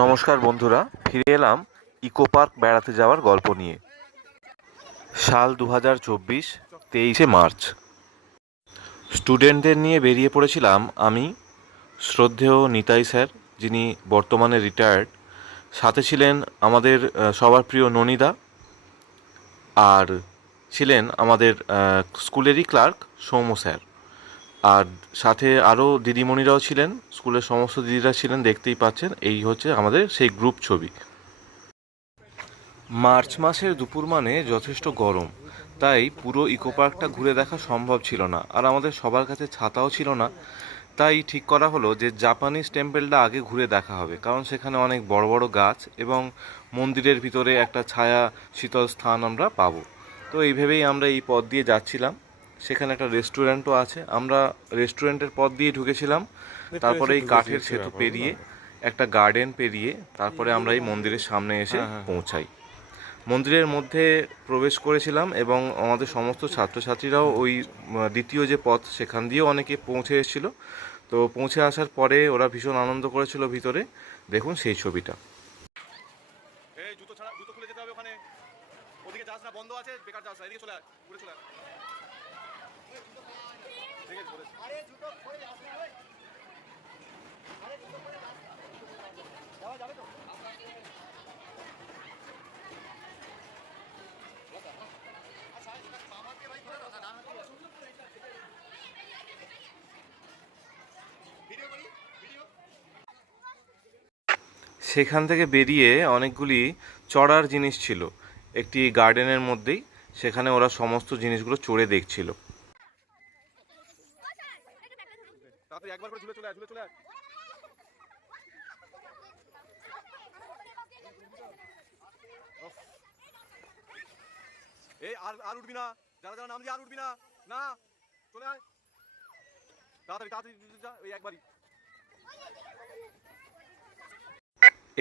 নমস্কার বন্ধুরা, ফিরে এলাম ইকো পার্ক বেড়াতে যাওয়ার গল্প নিয়ে। সাল 2024, 23শে মার্চ। স্টুডেন্টদের নিয়ে বেরিয়ে পড়েছিলাম আমি, শ্রদ্ধেয় নিতাই স্যার, যিনি বর্তমানে রিটায়ার্ড। সাথে ছিলেন আমাদের সবার প্রিয় ননিদা, আর ছিলেন আমাদের স্কুলেরই ক্লার্ক সৌম্য স্যার। আর সাথে আরও দিদিমণিরাও ছিলেন, স্কুলের সমস্ত দিদিরা ছিলেন, দেখতেই পাচ্ছেন। এই হচ্ছে আমাদের সেই গ্রুপ ছবি। মার্চ মাসের দুপুর মানে যথেষ্ট গরম, তাই পুরো ইকো পার্কটা ঘুরে দেখা সম্ভব ছিল না, আর আমাদের সবার কাছে ছাতাও ছিল না। তাই ঠিক করা হলো যে জাপানিজ টেম্পেলটা আগে ঘুরে দেখা হবে, কারণ সেখানে অনেক বড় বড় গাছ এবং মন্দিরের ভিতরে একটা ছায়া শীতল স্থান আমরা পাবো। তো এই ভেবেই আমরা এই পথ দিয়ে যাচ্ছিলাম। সেখানে একটা রেস্টুরেন্টও আছে, আমরা রেস্টুরেন্টের পথ দিয়ে ঢুকেছিলাম। তারপরে এই কাঠের সেতু পেরিয়ে একটা গার্ডেন পেরিয়ে তারপরে আমরা এই মন্দিরের সামনে এসে পৌঁছাই। মন্দিরের মধ্যে প্রবেশ করেছিলাম এবং আমাদের সমস্ত ছাত্রছাত্রীরাও ওই দ্বিতীয় যে পথ সেখান দিয়েও অনেকে পৌঁছে এসেছিলো। তো পৌঁছে আসার পরে ওরা ভীষণ আনন্দ করেছিল ভিতরে। দেখুন সেই ছবিটা। জুতো খুলে যেতে হবে ওখানে, ওদিকে যাস না, বন্ধ আছে, বেকার যাস না, এদিকে চলে আয়, ঘুরে চলে আয়। আরে জুতো খুলে যাস না ভাই, আরে জুতো খুলে যাস না, যাওয়া যাবে তো। সেখান থেকে বেরিয়ে অনেকগুলি চড়ার জিনিস ছিল একটি গার্ডেনের মধ্যেই, সেখানে ওরা সমস্ত জিনিসগুলো চড়ে দেখছিল। তাড়াতাড়ি একবার করে ঝুলে চলে আয়, ঝুলে চলে আয়। এই আর উঠবি না, যারা যারা নাম দিয়ে আর উঠবি না, না চলে আয় তাড়াতাড়ি তাড়াতাড়ি যা, ওই একবারই।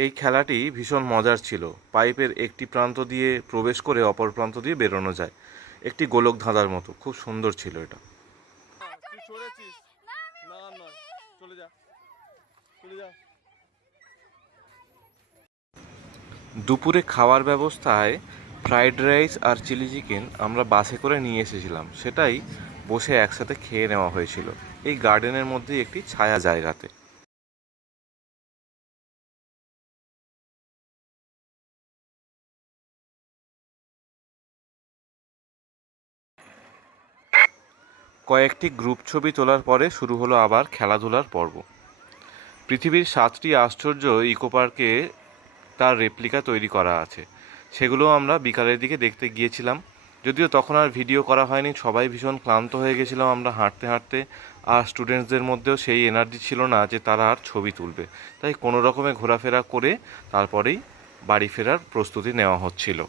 এই খেলাটি ভীষণ মজার ছিল। পাইপের একটি প্রান্ত দিয়ে প্রবেশ করে অপর প্রান্ত দিয়ে বেরোনো যায়, একটি গোলক ধাঁধার মতো। খুব সুন্দর ছিল এটা। তুই চলেছিস, না নয়, চলে যা, চলে যা। দুপুরে খাওয়ার ব্যবস্থায় ফ্রাইড রাইস আর চিলি চিকেন আমরা বাসে করে নিয়ে এসেছিলাম, সেটাই বসে একসাথে খেয়ে নেওয়া হয়েছিল এই গার্ডেনের মধ্যেই একটি ছায়া জায়গাতে। কয়েকটি গ্রুপ ছবি তোলার পরে শুরু হলো আবার খেলাধুলার পর্ব। পৃথিবীর 7টি আশ্চর্য ইকো পার্কে তার রেপ্লিকা তৈরি করা আছে, সেগুলো আমরা বিকালের দিকে দেখতে গিয়েছিলাম। যদিও তখন আর ভিডিও করা হয়নি, সবাই ভীষণ ক্লান্ত হয়ে গেছিলাম আমরা হাঁটতে হাঁটতে, আর স্টুডেন্টসদের মধ্যেও সেই এনার্জি ছিল না যে তারা আর ছবি তুলবে। তাই কোনো রকমে ঘোরাফেরা করে তারপরেই বাড়ি ফেরার প্রস্তুতি নেওয়া হচ্ছিল।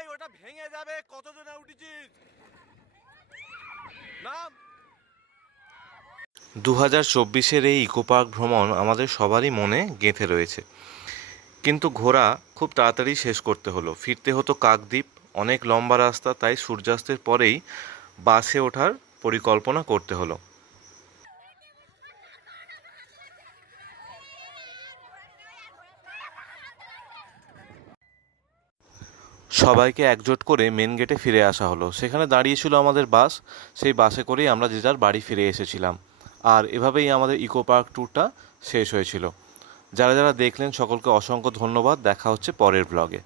এই ওটা ভেঙে যাবে, কতজনে উঠেছিস, নাম। 2024-এর এই ইকো পার্ক ভ্রমণ আমাদের সবারই মনে গেঁথে রয়েছে। কিন্তু ঘোরা খুব তাড়াতাড়ি শেষ করতে হলো, ফিরতে হতো কাকদ্বীপ, অনেক লম্বা রাস্তা, তাই সূর্যাস্তের পরেই বাসে ওঠার পরিকল্পনা করতে হলো। সবাইকে একজোট করে মেন গেটে ফিরে আসা হলো। সেখানে দাঁড়িয়েছিল আমাদের বাস, সেই বাসে করেই আমরা যে যার বাড়ি ফিরে এসেছিলাম। আর এভাবেই আমাদের ইকো পার্ক ট্যুরটা শেষ হয়েছিল। যারা যারা দেখলেন সকলকে অসংখ্য ধন্যবাদ। দেখা হচ্ছে পরের ব্লগে।